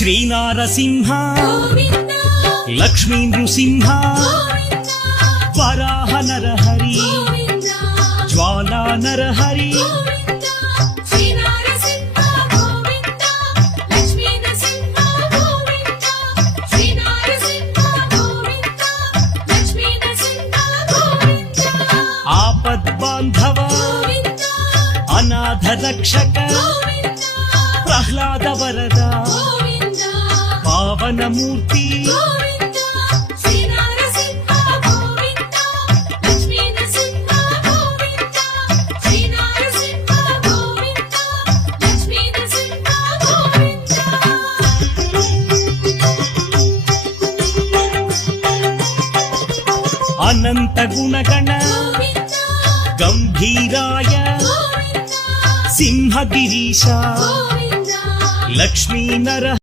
శ్రీనారసింహ లక్ష్మీ నృసింహ వరాహ నరహరి జ్వాలా నరహరి ఆపద్బాంధవ అనాథ రక్షక ప్రహ్లాద వరద పావనమూర్తి అనంత గుణగణ గంభీరాయ సింహగిరీశ లక్ష్మీ నర